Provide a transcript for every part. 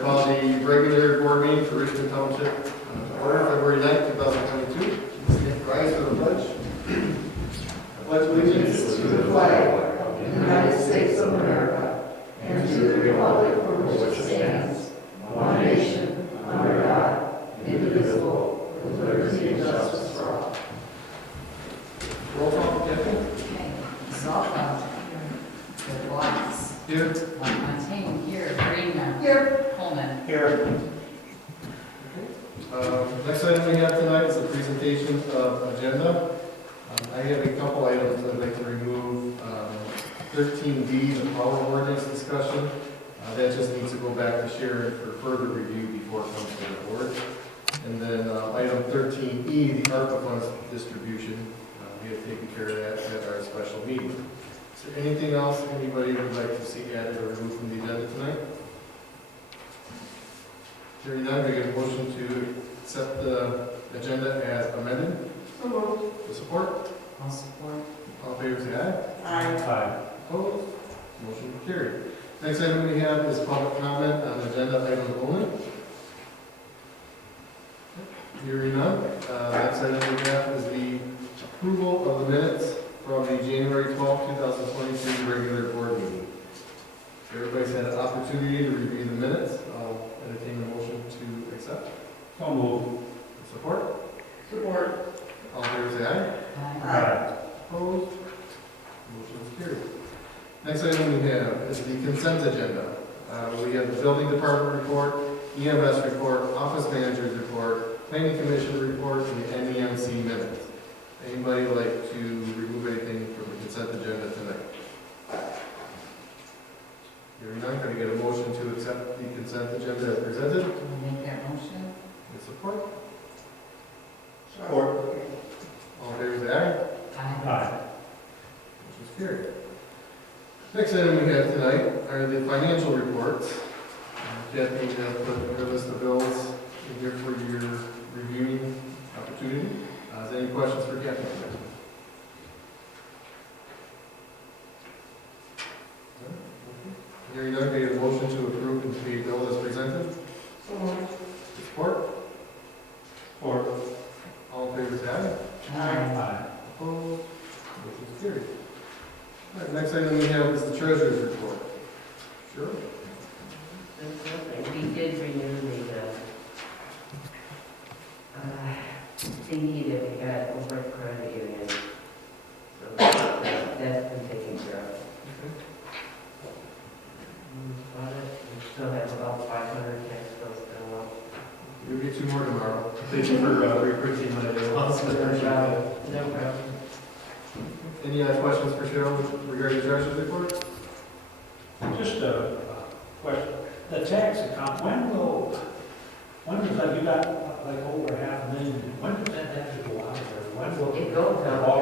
call the regular board meeting for Richmond Township order February 9th, 2022. Rise for the pledge. I pledge allegiance to the flag of the United States of America and to the republic for which it stands, one nation, under God, indivisible, with liberty and justice for all. Roll call, Captain. Okay, Saltwell. Here. Watts. Here. Fontaine. Here. Greenman. Here. Coleman. Here. Next item we have tonight is a presentation of agenda. I have a couple items I'd like to remove. 13D, the power ordinance discussion. That just needs to go back to Sharon for further review before it comes to the board. And then item 13E, the ARPA funds distribution. We have taken care of that at our special meeting. Is there anything else anybody would like to see added or removed from the agenda tonight? Hearing none, we get a motion to accept the agenda as amended. So moved. The support? All support. All in favor say aye. Aye. Opposed? Motion carried. Next item we have is public comment on agenda items only. Hearing none. Next item we have is the approval of the minutes from the January 12, 2022 regular board meeting. Everybody's had an opportunity to review the minutes. I'll entertain a motion to accept. So moved. Support? Support. All in favor say aye. Aye. Opposed? Motion is carried. Next item we have is the consent agenda. We have the building department report, EMS report, office manager's report, planning commission report, and the NEMC minutes. Anybody like to remove anything from the consent agenda tonight? Hearing none, can I get a motion to accept the consent agenda as presented? Can we make that motion? With support? Support. All in favor say aye. Aye. Motion is carried. Next item we have tonight are the financial reports. Kathy has put her list of bills in here for your reviewing opportunity. Is there any questions for Kathy? Hearing none, can I get a motion to approve and pay bill as presented? So moved. Support? Support. All in favor say aye. Aye. Opposed? Motion is carried. All right, next item we have is the treasurer's report. Sure. We did renew the thingy that we got over at credit union. So that's been taken care of. We still have about 500 tax bills still up. You'll get two more tomorrow. Thank you for reprinting my response. No problem. Any other questions for Cheryl regarding the treasurer's report? Just a question. The tax account, when does that, you got like over $500,000, when does that have to go out there? When will It goes up. Well,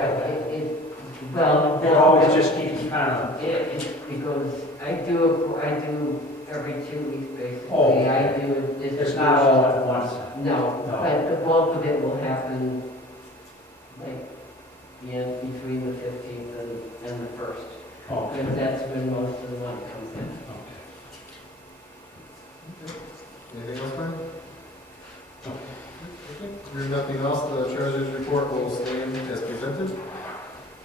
Well, it always just keeps kind of, it goes, I do every 2 weeks basically. Oh. I do. it's not all at once. No, No. but the bulk of it will happen like, between the 15th and the 1st. Oh, Because that's when most of the money comes in. okay. Anything else, Brian? Hearing nothing else, the treasurer's report will stand as presented.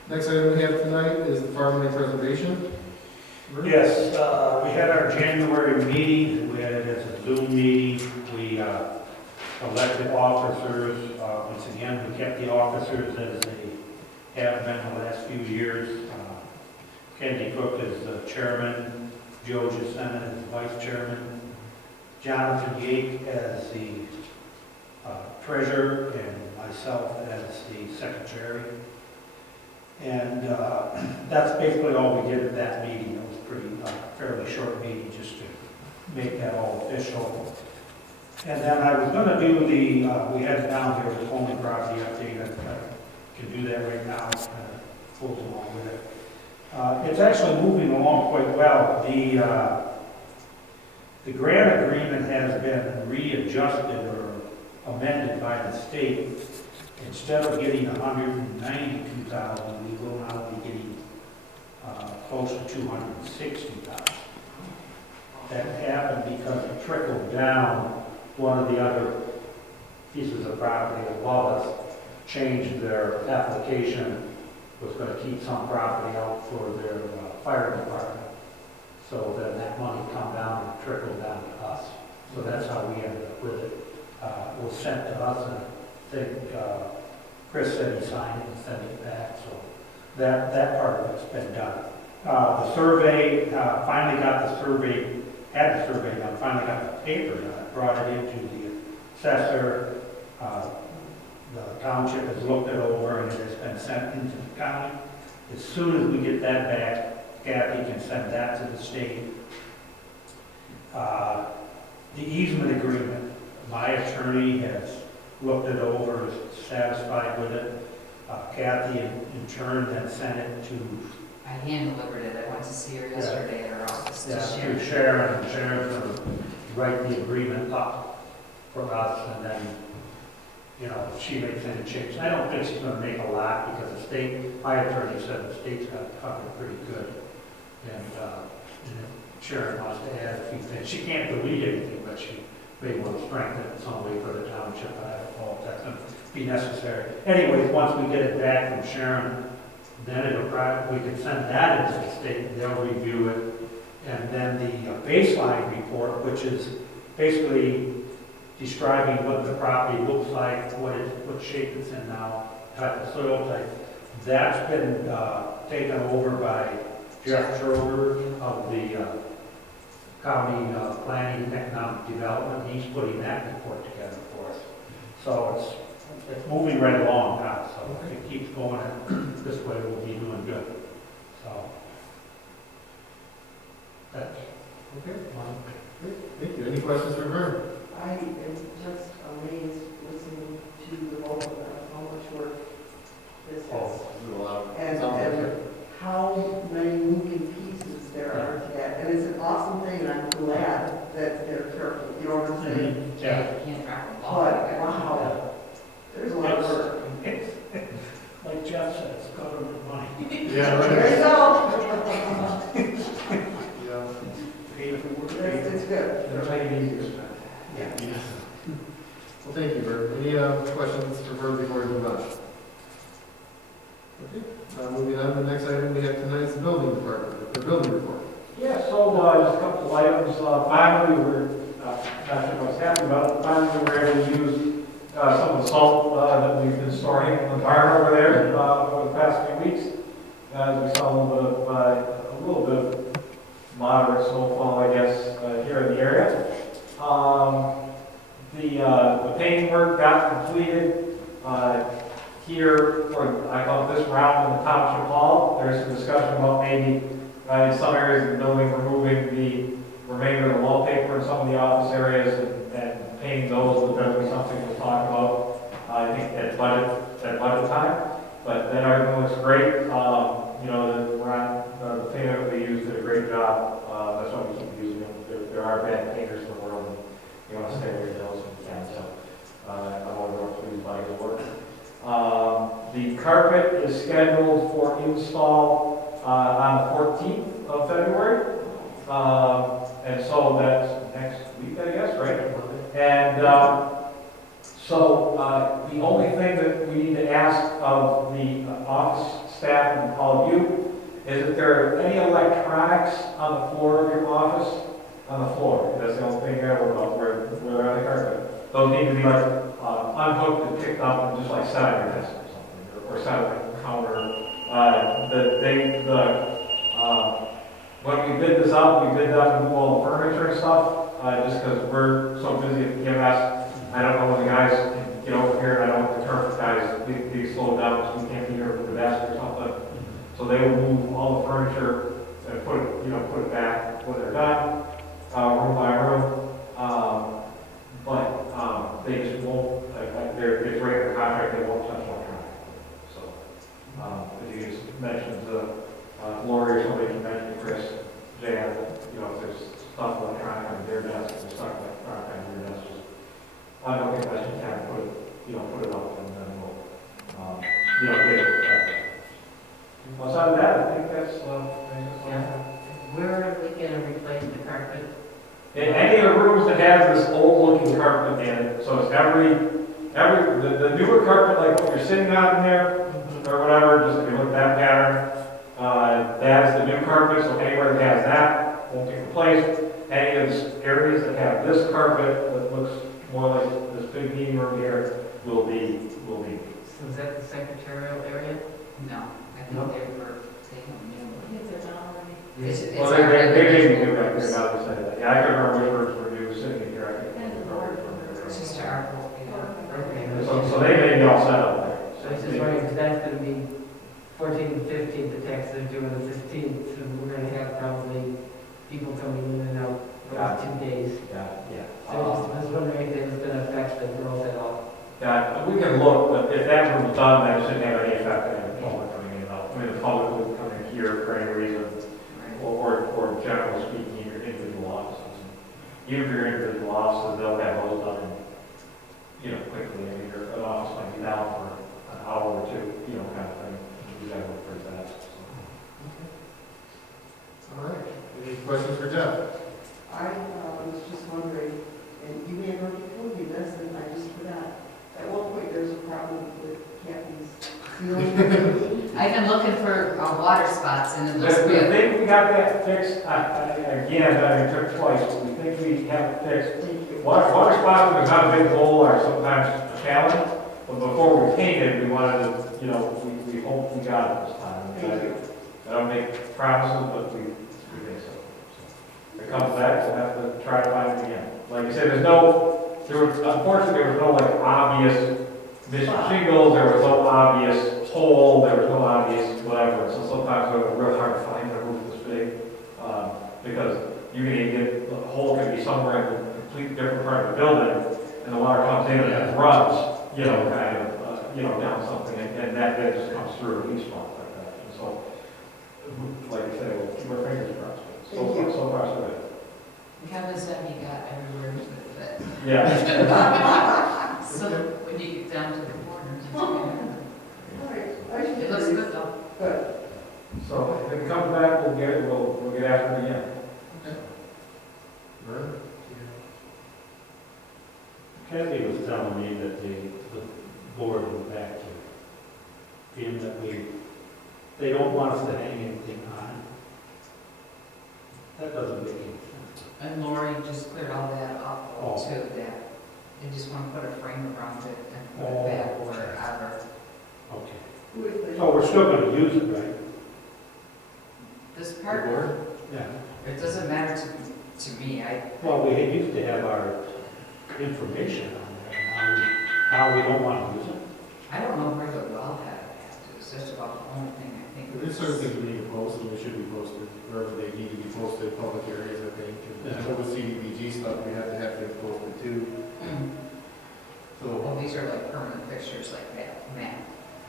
Next item we have tonight is the farmland preservation. Yes, we had our January meeting, we had it as a Zoom meeting, we elected officers, once again, we kept the officers as they have been the last few years. Kennedy Cook is the chairman, Joe Giussena is the vice chairman, Jonathan Yake as the treasurer, and myself as the secretary. And that's basically all we did at that meeting. It was pretty fairly short meeting just to make that all official. And then I was going to do the, we had it down here, the only property update. I can do that right now, goes along with it. It's actually moving along quite well. The grant agreement has been readjusted or amended by the state. Instead of getting 192,000, we will now be getting close to 260,000. that happened because it trickled down one of the other pieces of property above us, changed their application, was gonna keep some property out for their fire department. So then that money come down and trickled down to us. So that's how we ended up with it. It was sent to us, and I think Chris said he signed it and sent it back, so that part of it's been done. The survey, finally got the survey, had the survey done, finally got the paper done, brought it into the assessor. The township has looked it over and it has been sent into the county. As soon as we get that back, Kathy can send that to the state. The easement agreement, my attorney has looked it over, is satisfied with it. Kathy in turn then sent it to I hand delivered it. I went to see her yesterday at her office to share. to Sharon, and Sharon's going to write the agreement up for us, and then, you know, if she makes any changes. I don't think she's going to make a lot, because the state, my attorney said the state's got it covered pretty good. And if Sharon wants to add a few things. She can't delete anything, but she may want to strengthen it in some way for the township. I don't know if that's going to be necessary. Anyways, once we get it back from Sharon, then we can send that into the state, and they'll review it. And then the baseline report, which is basically describing what the property looks like, what shape it's in now, type of soil type, that's been taken over by Jeff Schroeder of the County Planning and Economic Development. He's putting that report together for us. So it's moving right along now, so if it keeps going this way, we'll be doing good. So, that's Okay. Great. Thank you. Any questions for Vern? I am just amazed listening to the both of them, how much work this is. Do a lot. And how many moving pieces there are to that. And it's an awesome thing, and I'm glad that they're careful, you know what I'm saying? yeah. You can't drop a ball. But, wow, there's a lot of work. Like Jeff said, it's government money. Yeah, There right. you go. Yeah. It's good. It'll make it easier. Yeah. Well, thank you, Vern. Any questions for Vern before we move on? Okay. Moving on to the next item we have tonight is the building department, the building report. Yeah, so just a couple of items. Finally, we were, not sure what's happening, but finally we were able to use some of the salt that we've been storing in the barn over there over the past few weeks. As we saw a little bit of moderate snowfall, I guess, here in the area. The painting work got completed here for, I call this round in the Township Hall. There's some discussion about maybe in some areas of the building removing the remainder of the wallpaper in some of the office areas and painting those. Would definitely be something we'll talk about, I think, at budget time. But then everything looks great. You know, the painter that we used did a great job. That's why we keep using them. There are bad painters in the world, and you want to stay away from those if you can. So I'm always pleased by his work. The carpet is scheduled for install on the 14th of February. And so that's next week, I guess, right? And so the only thing that we need to ask of the office staff and all of you is if there are any electronics on the floor of your office, on the floor. That's the only thing you ever about where they're on the carpet. Those need to be like unhooked and picked up and just like set on your desk or something, or set on the counter. When we bid this out, we bid out to move all the furniture and stuff, just because we're so busy at EMS. I don't know when the guys can get over here, and I don't want the turf guys be slowed down because we can't be here for the desk or something. So they will move all the furniture and put it back when they're done, room by room. But they just won't. It's right in the contract. They won't touch electronics. So if you just mention to Lori or somebody can mention to Chris, Jan, if there's stuff electronic on their desk, there's stuff electronic on your desk, just I don't think that you can put it up and then we'll get it back. Outside of that, I think that's Yeah. Where are we going to replace the carpet? In any of the rooms that has this old-looking carpet in it, so it's the newer carpet, like what you're sitting on in there, or whatever, just if you look at that pattern, that's the new carpet, so anywhere that has that won't get replaced. Any of the areas that have this carpet that looks more like this big meeting room here will be. So is that the secretarial area? No, I think they were taking new. Kids are not already. It's Well, they may be new back ours. there, now to say that. Yeah, I can remember which words were new sitting here, I can And the remember. board. It's just our, Okay. So they may be all set up there. So I was just wondering, because that's gonna be 14th and 15th, the taxes are due on the 15th, so we're gonna have probably people coming in and out for Yeah. 2 days. Yeah. So I was wondering if it was gonna affect the girls at all. Yeah, we can look, but if that room's done, that shouldn't have any effect on the public coming in and out. I mean, the public will come in here for any reason, or generally speaking, your individual offices. Even for your individual offices, they'll have those done, quickly. I mean, an office might be down for an hour or two, kind of thing. You gotta look for that. All right, any questions for Jeff? I was just wondering, and you may have already told me this, and I just forgot. At one point, there was a problem with Kathy's ceiling. I've been looking for water spots and it I looks good. think we got that fixed, again, it took twice, but we think we have it fixed. Thank you. Water spots, there's not a big goal, are sometimes a challenge, but before we painted, we wanted to, we hope we got it this time. Thank you. I don't make promises, but we think so. If it comes back, we'll have to try to find it again. Like I said, unfortunately, there was no like obvious missing shingles, there was no obvious hole, there was no obvious whatever. So sometimes it was real hard to find a roof this big, because you can get, the hole can be somewhere in a completely different part of the building, and the water comes in and it runs, kind of, down something, and that just comes through in each spot like that. And so, like I said, we'll keep our fingers crossed. So far, so good. Kevin said he got everywhere with it. Yeah. So when you get down to the corners, All right, I should it looks good though. Good. So if it comes back, we'll get after it again. Vern? Kathy was telling me that the board went back to him that they don't want us to hang anything on. That doesn't make any sense. And Lori just cleared all that up Oh. too, that they just want to put a frame around it and put Oh. it back wherever. Okay. Who is the? So we're still gonna use it, right? This The part, board? Yeah. it doesn't matter to me, Well, we used to have our information on there. Now we don't want to use it. I don't know where the well had to, it's just about the only thing I think. There's certain things we need to post, and they should be posted wherever they need to be posted, public areas, I think. And Yeah. with CDBG stuff, we have to have things posted too. Mm. So, Well, these are like permanent fixtures like that, map.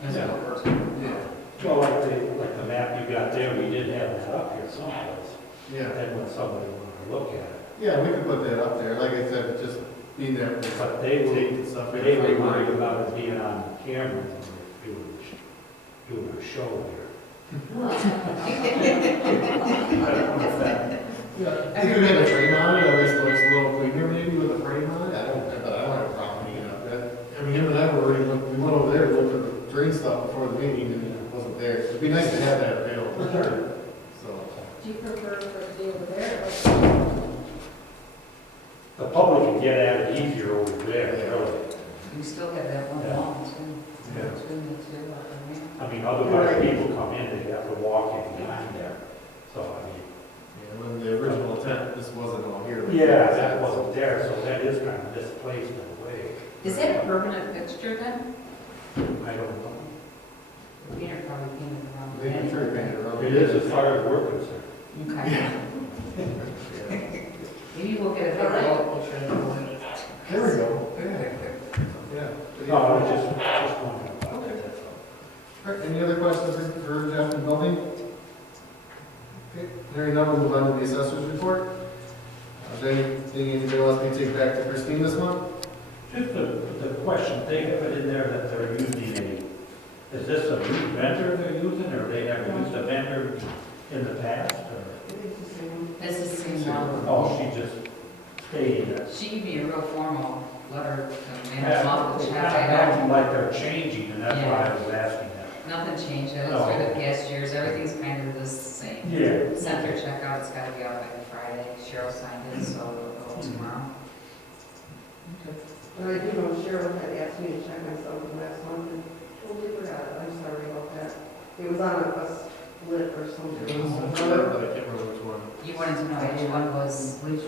Yeah. yeah, Well, like the map you got there, we did have that up here someplace. yeah. And when somebody wanted to look at it. Yeah, we can put that up there. Like I said, just being there. But they were, Tape and stuff. they were worried about it being on camera when we were doing our show here. I don't know if that. Yeah, if you had a frame on it, at least it looks a little cleaner maybe with a frame on it. I don't have a problem hanging up that. I mean, him and I were already, we went over there, looked at the drain stuff before the meeting and it wasn't there. It'd be nice to have that available. Sure. So, Do you prefer for it to be over there or? The public can get at it easier over there, really. You still have that one Yeah. wall too. Yeah. Between the two, I mean, otherwise people come in, they have to walk in behind there. So, I mean. yeah, when the original intent, this wasn't all here. Yeah, that wasn't there, so that is kind of misplaced in a way. Is that a permanent fixture then? I don't know. Peter probably painted around. They can sure paint it around. It is as far as we're concerned. Okay. Yeah. Maybe we'll get a All right. photo. There we go. Yeah. No, I was just wondering about that, that's all. All right, any other questions for Jeff and building? Okay, hearing none, we'll move on to the assessor's report. Is there anything anybody wants me to take back to Christine this month? Just the question, they have it in there that they're using is this a new vendor they're using, or they never used a vendor in the past, or? I think it's the same. This is the same one. Oh, she just She gave me a real formal letter to Yeah, manage off the it's check. kind of I acting don't, like they're changing, and that's why I was asking that. nothing changed. I looked No. through the past years, everything's kind of the same. Yeah. Sent her check out, it's gotta be out by Friday. Cheryl signed it, so it'll go tomorrow. But I do know Cheryl had asked me to check myself last month and totally forgot it. I'm sorry about that. It was on a split or It something. was, but I can't remember which one. You wanted to know which one was, Which.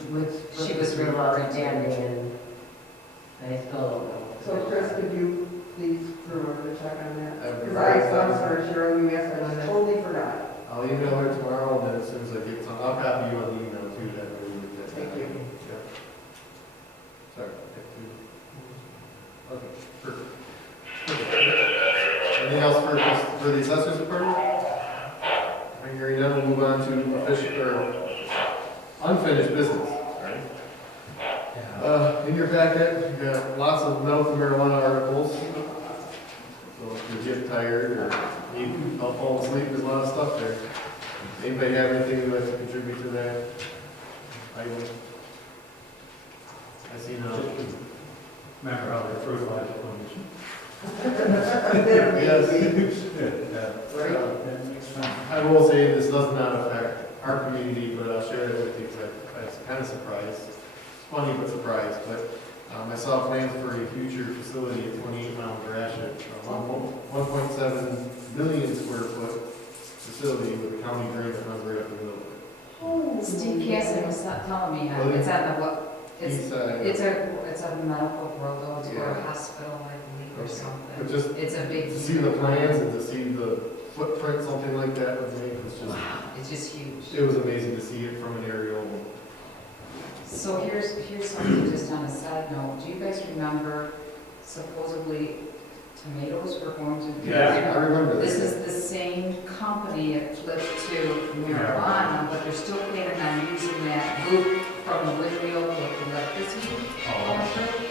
She was really worried too. And I still don't know. So Chris, could you please remember to check on that? I'd be Because right. I'm sorry, Cheryl, you asked, I just totally forgot. I'll email her tomorrow, and then as soon as I get some, I'll copy you on the email too, that way we get that. Thank you. Yep. Sorry. Okay, sure. Anything else for the assessors department? I'm hearing none, we'll move on to official, or unfinished business, alright? In your packet, you got lots of medical marijuana articles. So if you get tired or need help fall asleep, there's a lot of stuff there. Anybody have anything they'd like to contribute to that item? I see none. Remember how they first life was? Yes. I will say this does not affect our community, but I'll share it with you because I was kind of surprised. Funny but surprised, but I saw plans for a future facility at 28 Mile Gratiot, a 1.7 million square foot facility with a county drain that runs right up the middle. Steve Cassidy was telling me, Really? it's at the, what, East it's side. it's a medical world, though, it's for Yeah. a hospital, I believe, or Okay. something. But just It's a big. to see the plans and to see the footprint, something like that, was just, It's just huge. it was amazing to see it from an aerial. So here's something just on a side note. Do you guys remember supposedly tomatoes were going to? Yeah. I remember This this. is the same company that flipped to marijuana, but they're still planning on using that loop from the windmill with electricity going through.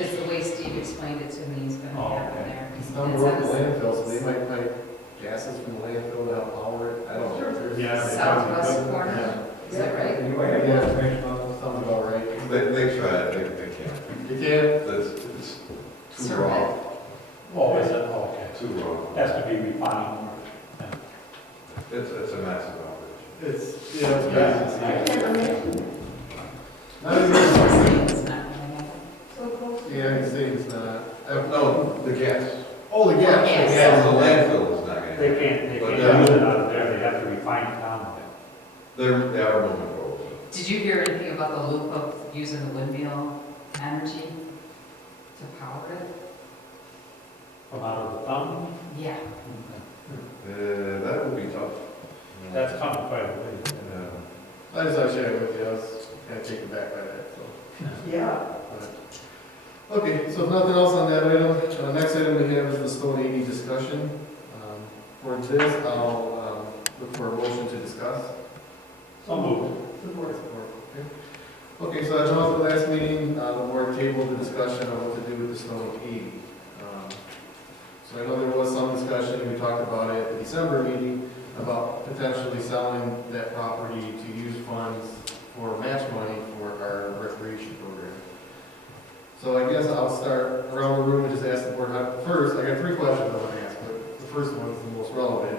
Is the way Steve explained it to me is gonna happen there. It's down the road to landfill, so they might pipe gases from the landfill to help power it. I don't know. There's- Yeah. Southwest corner, is that right? Anybody have Yeah. information on this? Sounds about right. They tried, they can't. You can't, It's too Survey. raw, Oh, is it? Oh, okay. too raw. Has to be refined. It's a massive operation. it's, yeah, it's crazy to see. I can't remember. Not even, It's not gonna happen. So close. yeah, he's saying it's not. No, the gas. Oh, the gas. Yes. Gas, the landfill is not gonna. They can't But use it out of there, they have to refine it down. They are moving forward. Did you hear anything about the loop of using the windmill energy to power it? From out of the fountain. Yeah. That would be tough. That's coming quite a ways. Yeah. I just thought I'd share it with you. I was kind of taken back by that, so. Yeah. Okay, so if nothing else on that item, next item we have is the Stone 80 discussion. For this, I'll look for a motion to discuss. So moved. Support. Okay, so I know at the last meeting, the board tabled the discussion on what to do with the Stone 80. So I know there was some discussion, we talked about it at the December meeting, about potentially selling that property to use funds for match money for our recreation program. So I guess I'll start around the room and just ask the board, first, I got three questions I want to ask, but the first one is the most relevant.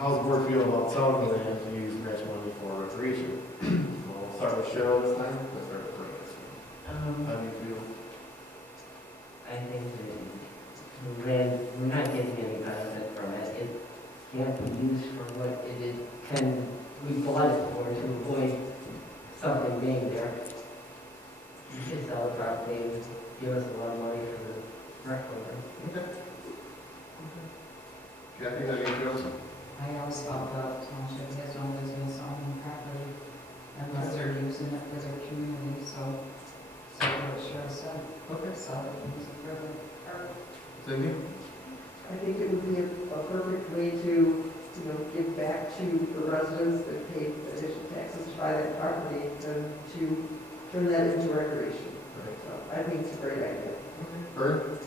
How's the board feel about selling the land to use match money for recreation? We'll start with Cheryl this time. Let's start with her this time. How do you feel? I think that we're not getting any benefit from it. It can't be used for what it is, we bought it for to avoid something being there. You should sell the property and give us a lot of money for the rec program. Okay. Kathy, how do you feel? I always thought the township has no business owning property unless they're using it for their community, so what Cheryl said. Okay. Sell it and use it for the park. Cindy? I think it would be a perfect way to, give back to the residents that paid additional taxes to buy that property and to turn that into recreation. Right. So I think it's a great idea. Bird?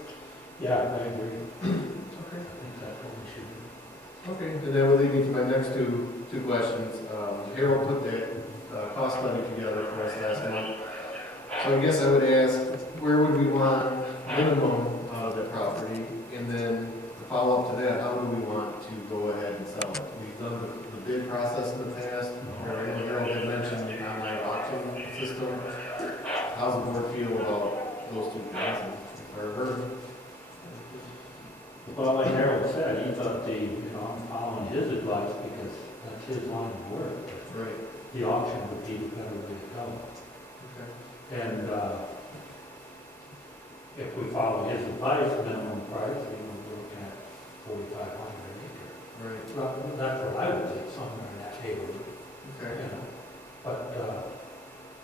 Yeah, I agree. Okay. I think that's what we should do. Okay, and that will lead me to my next two questions. Harold put that cost study together for us last month. So I guess I would ask, where would we want minimum out of that property? And then to follow up to that, how do we want to go ahead and sell it? We've done the bid process in the past, Harold had mentioned the online auction system. How's the board feel about those two things? Or her? Well, like Harold said, he thought I'm following his advice because that's his line of work. Right. The auction would be the better way to go. Okay. And if we follow his advice, minimum price, we're looking at 4,500 an acre. Right. Well, that's what I would think, somewhere in that neighborhood. Okay. You know. But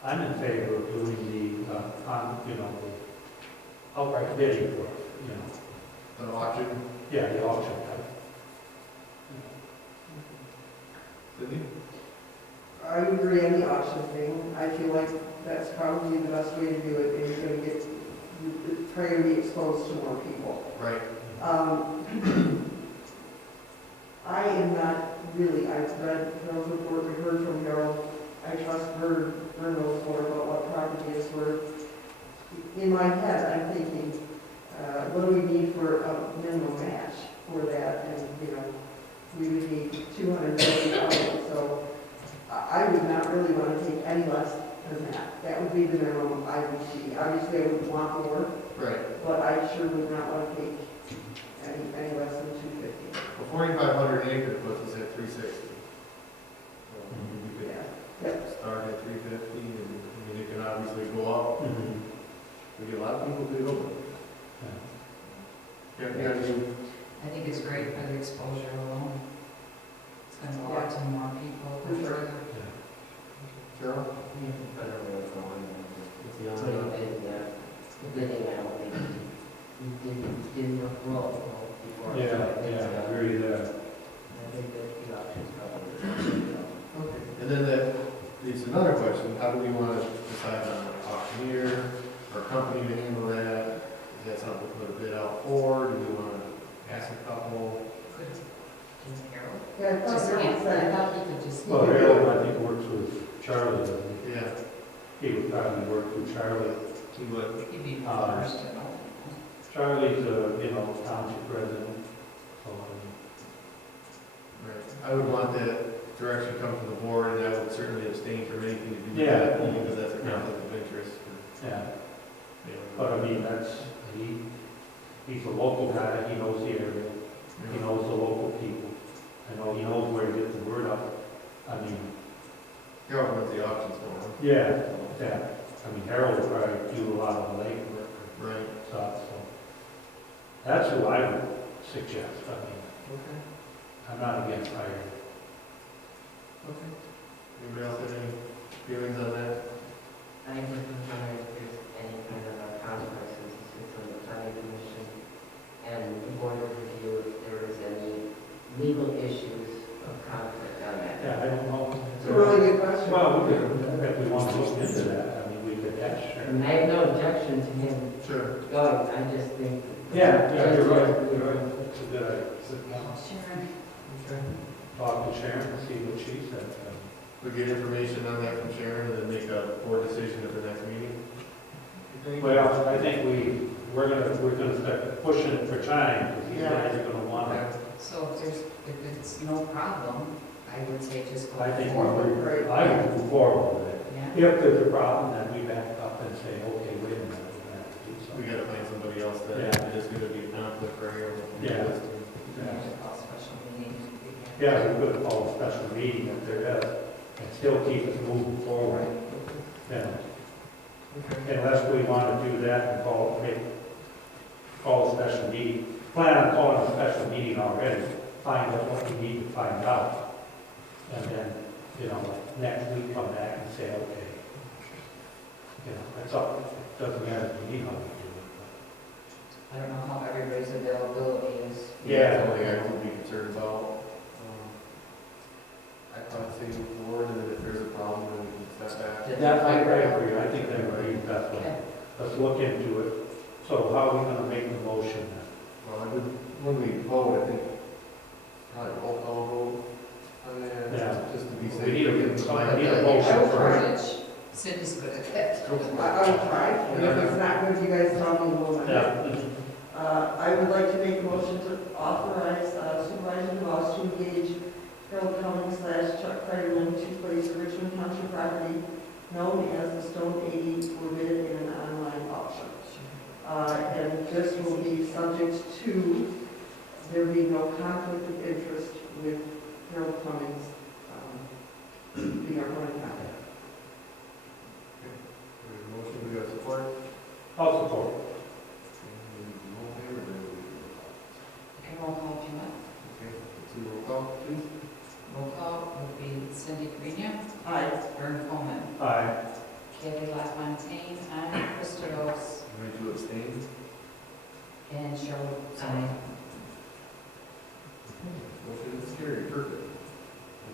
I'm in favor of doing the outright bidding for it, An auction? Yeah, the auction type. Cindy? I agree on the auction thing. I feel like that's probably the best way to do it, and you're gonna try to be exposed to more people. Right. I am not really, I've read Harold's report, we heard from Harold. I trust her knows more about what property is worth. In my head, I'm thinking, what do we need for a minimum match for that? And, we would need $250,000. So I would not really want to take any less than that. That would be the minimum I would see. Obviously, I would want more, Right. but I sure would not want to take any less than 250. Well, 4,500 an acre puts us at 360. So we could Yeah. start at 350, and it can obviously go up. We get a lot of people to go. Yeah, I think it's great for the exposure alone. It's going to go out to more people for sure. Cheryl? Better way of going. The bidding out, we did the flow before. I agree there. I think that the auction's probably. Okay. And then that leaves another question. How do we want to decide on an auctioneer or company to handle that? Is that something we put a bid out for? Do we want to ask a couple? Harold? Yeah, I thought Just Harold answer. I said, thought you could just. Well, Harold, I think, works with Charlie, doesn't Yeah. he? He would probably work with Charlie. He would. He'd be the first to know. Charlie's township resident, so, Right. I would want that direction come from the board, and I would certainly abstain from anything to do with Yeah. that, only because that's a conflict of interest. yeah. You know. But I mean, he's a local guy, he knows the area, he knows the local people. I know he knows where to get the word out. I mean, Harold runs the auctions for him. yeah. I mean, Harold will probably do a lot of the legwork Right. and stuff, so. That's who I would suggest. I mean, Okay. I'm not against hiring. Okay. Anybody else have any feelings on that? I think whenever there's any kind of a controversy, it's on the planning commission and the board of review if there is any legal issues of conflict on that. Yeah, I don't know. it's a really good question. Well, if we want to look into that, I mean, we could ask I Sharon. mean, I have no objection to him Sure. going, I just think. Yeah, you're right. That's a good idea. Sit down, Sharon. Okay. talk to Sharon, and see what she said. We'll get information on that from Sharon and then make a board decision at the next meeting. Well, I think we're gonna start pushing it for time, because these guys are gonna want it. So if it's no problem, I would say just go I think forward. I would move forward with it. Yeah. If there's a problem, then we back up and say, okay, wait a minute, we're gonna have to do We something. gotta find somebody else that Yeah. is gonna be a conflict for Harold. Yeah. Call special meeting. Yeah, we could call a special meeting if there is, and still keep us moving forward. Yeah. Unless we want to do that and call a special meeting, plan on calling a special meeting already, find out what we need to find out. And then, like next week come back and say, okay, that's all, doesn't matter to me how we do it. I don't know how everybody's availability is. Yeah. That's something I would be concerned about. I thought say the board, and then if there's a problem, then we can step back. I agree, I think that would be the best way. Okay. Let's look into it. So how are we gonna make the motion then? Well, I would, when we vote, I think, probably roll call vote on that. Yeah. just to be safe. We need a- Get the somebody need a plan. motion will for it. Frontage. Cindy's good at that. Go for it. I will try, and if it's not good, you guys tell me, we'll amend it. Yeah. I would like to make a motion to authorize Supervisor DeVos to engage Harold Cummings / Chuck Kreiderman to place the Richmond Township property known as the Stone 80 for bid in an online auction. And this will be subject to there being no conflict of interest with Harold Cummings being our point of contact. We have a motion, we got support. I'll support. All in favor, then we Okay, roll call if you want. okay, let's do roll call, please. Roll call would be Cindy Grenier, Aye. Vern Coleman, Aye. Kelly LaFontaine, and Krista Rose, Ready to abstain? and Cheryl. Aye. Motion is carried, perfect.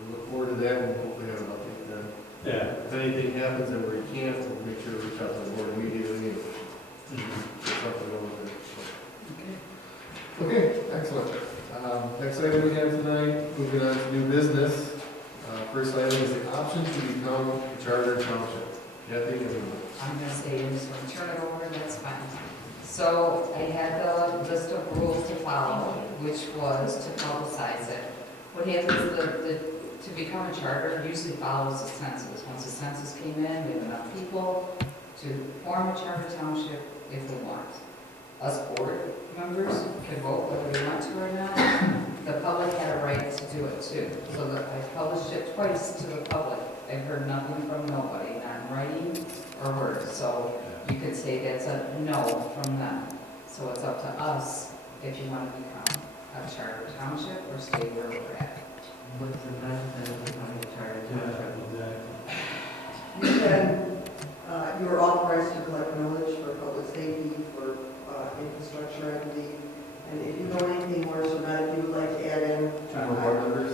We look forward to that and hopefully have an update then. Yeah. If anything happens and we can't, we'll make sure we reach out to the board immediately and get something over there. Okay, excellent. Next item we have tonight, moving on to new business. First item is the option to become a charter township. Kathy, anyone? I'm gonna say, you just want to turn it over, that's fine. So I had the list of rules to follow, which was to publicize it. What happens, to become a charter usually follows the census. Once the census came in, we have enough people to form a charter township if we want. Us board members can vote whether we want to or not. The public had a right to do it too. So that I published it twice to the public. I heard nothing from nobody, not in writing or word. So you could say that's a no from them. So it's up to us if you want to become a charter township or stay where we're at. What's the benefit of becoming a charter township? You can, you are authorized to collect millage for public safety, for infrastructure, I believe. And if you know anything more so that if you would like to add in. Two more board members?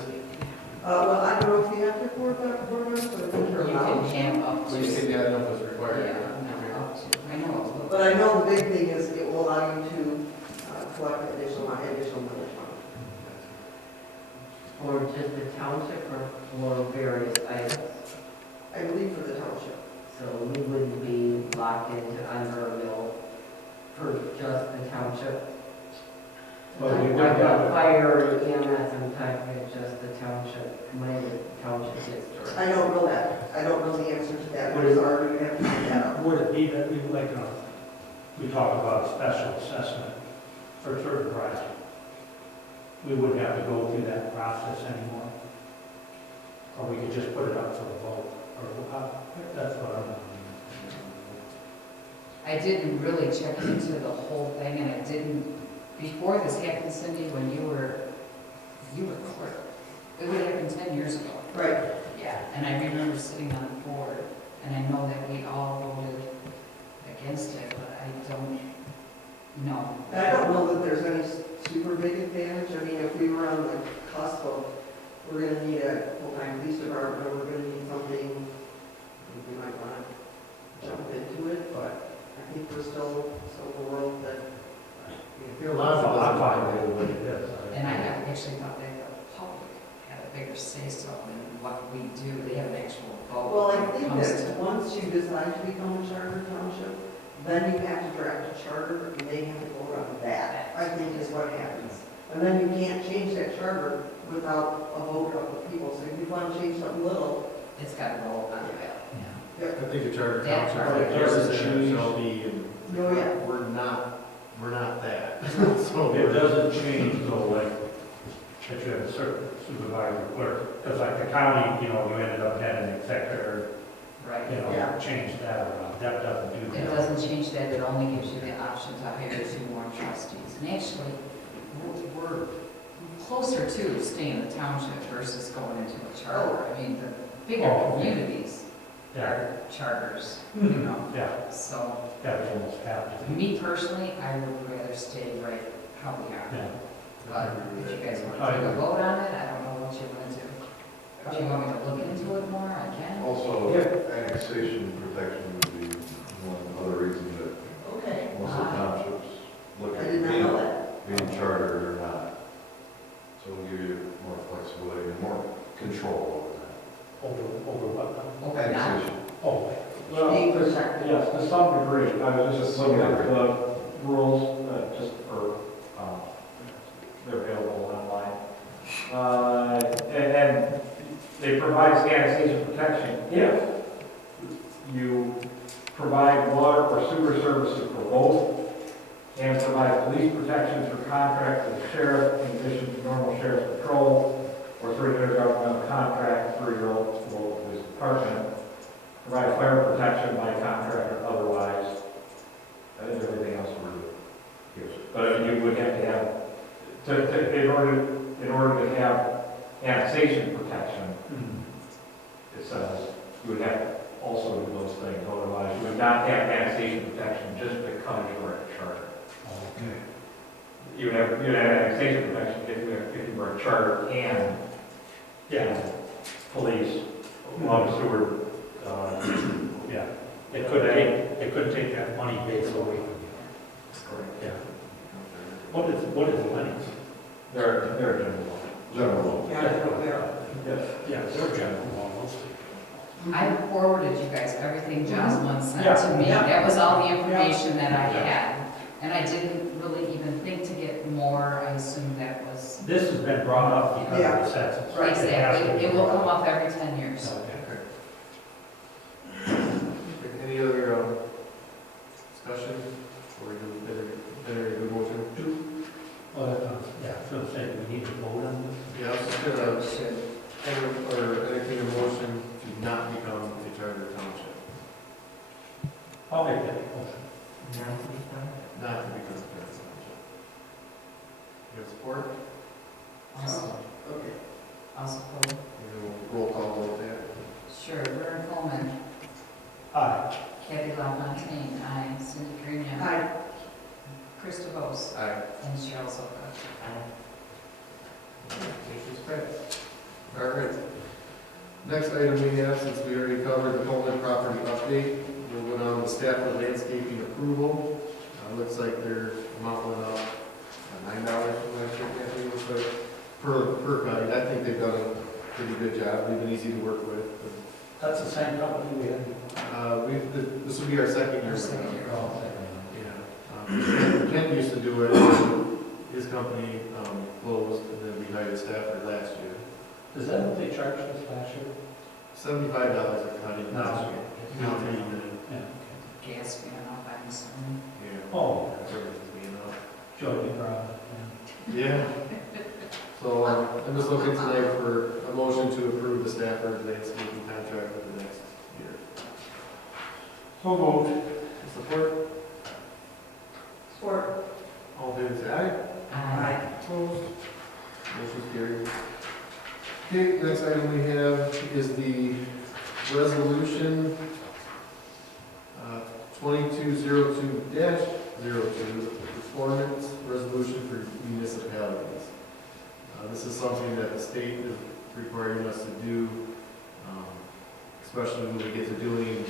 Well, I don't know if you have to board members, but I think You you're can allowed. have up We just to. didn't add enough was required. Yeah, no, up to. I know. But I know the big thing is it will allow you to collect additional millage money. Or just the township or for various items? I believe for the township. So we wouldn't be locked into under a mill for just the township? Well, we would Like have a a- fire, EMS, and type of just the township, when the township gets started. I don't know that. I don't know the answer to that. What I'm is- sorry, we have to find that out. Would it be that we like, we talk about a special assessment for certain projects? We wouldn't have to go through that process anymore? Or we could just put it up for a vote? Or that's what I'm. I didn't really check into the whole thing, and I didn't, before this happened, Cindy, when you were clerk. It would happen 10 years ago. Right. Yeah. And I remember sitting on the board, and I know that we all voted against it, but I don't know. I don't know that there's any super big advantage. I mean, if we were on the cusp of, we're gonna need a full-time police department, or we're gonna need something, I think we might wanna jump into it, but I think we're still in the world that, You're allowed to. I'm fine with it, what it is. And I actually thought that the public had a bigger say-so in what we do. They have an actual vote. well, I when it think comes that to- once you decide to become a charter township, then you have to draft a charter, and they have to vote on that, I think is what happens. And then you can't change that charter without a vote of the people. So if you want to change something little, It's got to roll on the ballot, yeah. I think a charter Yeah. township, But it like yours doesn't is change. shall be, and oh yeah. we're not that. So It doesn't change though, like, that you have a certain supervisor clerk, because like the county, you ended up having an executor, Right. Yeah. change that around, that doesn't do It that. doesn't change that, it only gives you the option to hire 2 more trustees. And actually, we're closer to staying in the township versus going into a charter. I mean, the bigger Oh, okay. communities Yeah, are charters, you know, yeah, so. that would almost have to. Me personally, I would rather stay right how we are. Yeah. But if you guys want to take a vote on it, I don't know what you want to do. If you want me to look into it more, I can. Also, annexation protection would be one other reason that Okay. most of the townships look I at did not know that. being chartered or not. So it'll give you more flexibility and more control Over what now? over that. Annexation. Oh, Well, Being there's- protected. yes, to some degree. I was just Some looking at degree. the rules, just for, they're available online. And they provide annexation protection if you provide water or sewer services for both, and provide police protection through contract with the sheriff in addition to normal sheriff's patrol, or through intergovernmental contract through your local police department. Provide fire protection by contract or otherwise. I think everything else we're here. But you would have to have, in order to have annexation protection, it says you would have to also do those things. Otherwise, you would not have annexation protection just because you were a charter. okay. You would have annexation protection if you were a charter and police, water, sewer. Yeah. They couldn't take that money base away from you. Yeah. What is Lennox? They're general law. General law. Yeah, I know there. Yes. Yeah, they're general law mostly. I forwarded you guys everything Jocelyn sent Yeah. to me. Yeah. That was all the information that I Yeah. had. And I didn't really even think to get more. I assumed that was, This has been brought up because of the census. Right. It has to exactly, be it will brought come up. up every 10 years. Okay. Any other discussion, or better do motion? Well, yeah, so say we need to vote on this. Yeah, I was just gonna, or anything in motion to not become a charter township, I'll make that motion. not to become a charter township. You have support? Also, Okay. also, You will roll call vote there. sure, Vern Coleman, Aye. Kathy LaFontaine, aye, Cindy Green, Aye. Krista Bose, Aye. and Cheryl Zolko. Motion's passed. All right. Next item we have, since we already covered the Coleman property update, we'll go down to Stafford landscaping approval. Looks like their amount went up $9 from last year, Kathy, looks like, per cutting. I think they've done a pretty good job. They've been easy to work with. That's the same company we had. This will be our second year. Our second year. Oh, Yeah. Kent used to do it. His company closed, and then we hired Stafford last year. Is that what they charged us last year? $75 a cutting last year. Now it's $89. Yeah. Gas being off, I'm assuming. Yeah. Oh, Everything's being up. Jody Brown. Yeah. So I'm just looking tonight for a motion to approve the Stafford landscaping contract for the next year. So moved. Support? Support. All in favor, say aye. Aye. Opposed? Motion carried. Okay, next item we have is the resolution 2202-02, performance resolution for municipalities. This is something that the state is requiring us to do, especially when we get to doing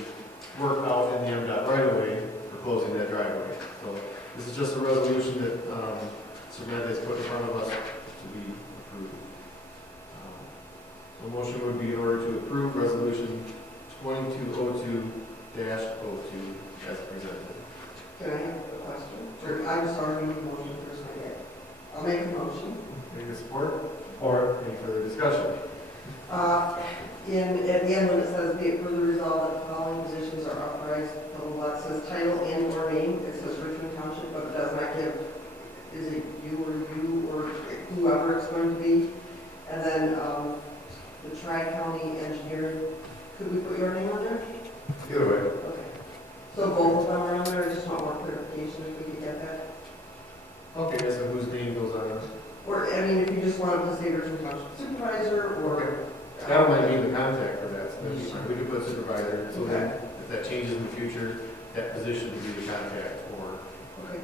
work out in the MDOT right away for closing that driveway. So this is just a resolution that Samantha has put in front of us to be approved. The motion would be in order to approve resolution 2202-02 as presented. Can I have a question? Or, I'm sorry, we need a motion first, I get. I'll make a motion. Any support? Or, Any further discussion? At the end, when it says, be it further resolved that the following positions are authorized, blah, blah, blah, it says title and or name, it says Richmond Township, but it does not give, is it you or whoever it's going to be? And then, the Tri-County engineer, could we put your name on there? Either way. Okay. So both of them are on there, I just want more clarification if we could get that. Okay, so whose name goes on? Or, I mean, if you just wanted to say Richmond Township Supervisor, or. That might be the contact for that, so we could put supervisor, so that if that changes in the future, that position would be the contact for. Okay.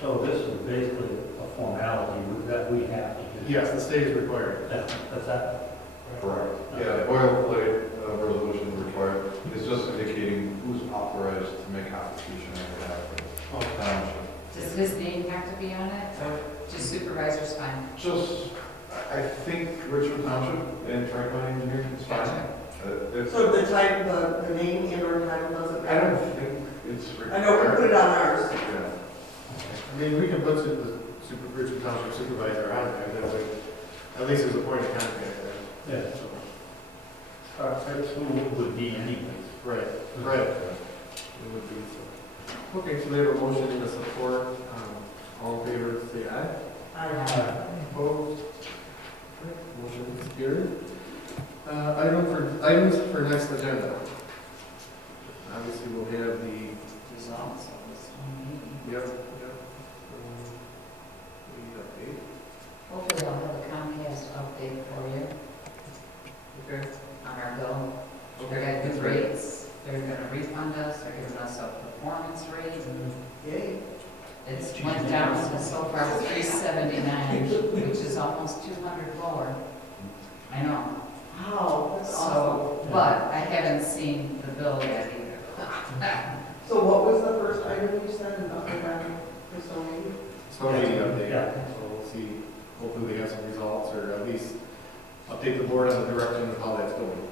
so this is basically a formality that we have to do. Yes, the state is required. That's that? Correct. Yeah, boilerplate resolution required. It's just indicating who's authorized to make application on behalf of the township. Does his name have to be on it? Just supervisor's fine. Just, I think Richmond Township and Tri-County Engineering is fine. So the title, the name and or title doesn't I don't matter? think it's required. I know we put it on ours. Yeah. I mean, we can put the Richmond Township Supervisor on there, that way, at least there's a point of contact there. Yeah. That's who it would be anyways. Right, right. It would be so. Okay, so we have a motion and a support. All in favor, say aye. Opposed? Okay, motion is carried. Items for next agenda. Obviously, we'll have the, Results of this one meeting. yep. The update. Hopefully I'll have a Comcast update for you Okay. on our bill. They're at good rates, they're gonna refund us, they're giving us a performance rate. Yay. It's went down so far to 379, which is almost 200 lower. I know. Wow, that's awesome. So, but I haven't seen the bill yet either. So what was the first item you said and nothing on the zoning? So meeting update. Yeah. So we'll see, hopefully we have some results, or at least update the board on the direction of how that's going.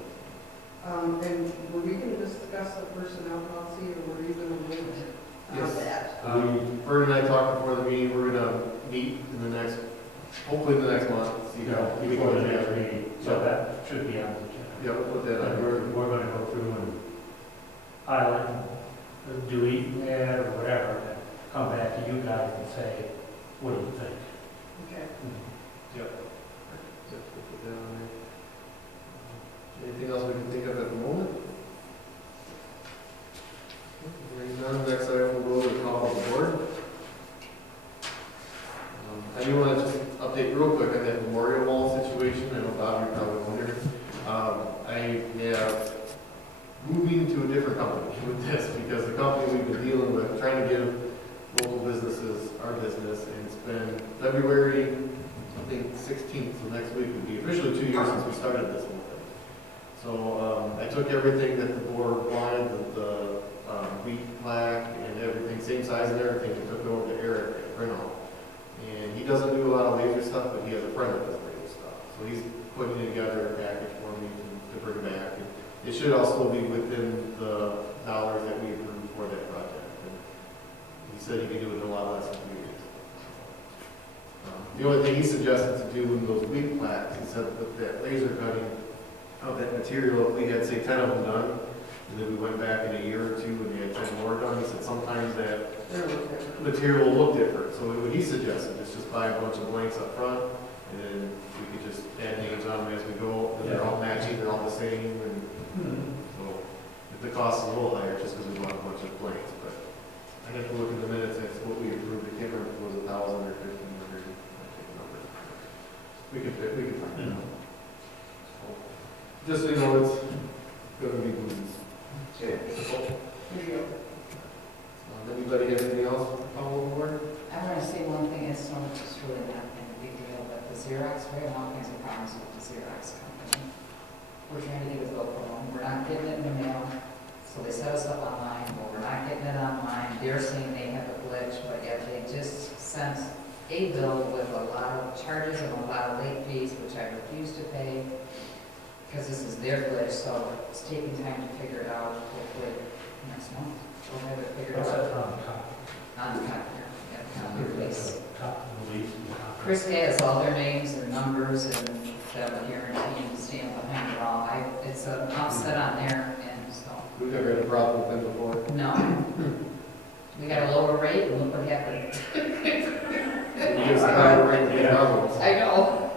And were we going to discuss the personnel policy, or were you going to wait on Yes. that? Bert and I talked before the meeting, we're gonna meet in the next, hopefully in the next month, see how we Before go the next together. meeting, so that should be on the agenda. Yeah, we'll put that on. We're gonna go through and highlight, delete, add, or whatever, and then come back to you guys and say, what do you think? Okay. Yep, we'll put that on there. Anything else we can think of at the moment? Hearing none, next item we'll go to the call of the board. I do want to just update real quick on that memorial wall situation. I know Bob, you're probably wondering. I have moving to a different company with this because the company we've been dealing with, trying to give local businesses our business, and it's been February, I think 16th, so next week would be officially 2 years since we started this whole thing. So I took everything that the board wanted, the wheat plaque and everything, same size and everything, and took it over to Eric at Prinout. And he doesn't do a lot of laser stuff, but he has a friend that does laser stuff. So he's putting together a package for me to bring back. And it should also be within the dollars that we approved for that project. And he said he could do it in a lot less than 3 years. The only thing he suggested to do in those wheat plaques, he said with that laser cutting of that material, if we had, say, 10 of them done, and then we went back in a year or two and we had 10 more done, he said sometimes that material will look different. So what he suggested is just buy a bunch of blanks up front, and then we could just add names on them as we go, and they're all matching, they're all the same, and so the cost is a little higher just because we bought a bunch of blanks, but I have to look in the minutes, that's what we approved, I can't remember if it was 1,000 or 1,500, I can't remember. We could find it out. So, just so you know, it's gonna be moving. Okay. Anybody have anything else to follow the board? I want to say one thing, it's really not a big deal, but the Xerox, we have all kinds of problems with the Xerox company. We're trying to get it go from them, we're not getting it in the mail, so they set us up online, but we're not getting it online. They're saying they have a glitch, but yet they just sent a bill with a lot of charges and a lot of late fees, which I refuse to pay, because this is their glitch, so it's taking time to figure it out, hopefully next month. We'll have it figured What's out. that on the top? On the copier, yeah, copier release. Top of the lease. Chris has all their names and numbers and the guarantee and stamp behind it all. It's an offset on there, and so, We've never had a problem with them before. no. We got a lower rate, and look what happened. You just have to bring the problems. I know.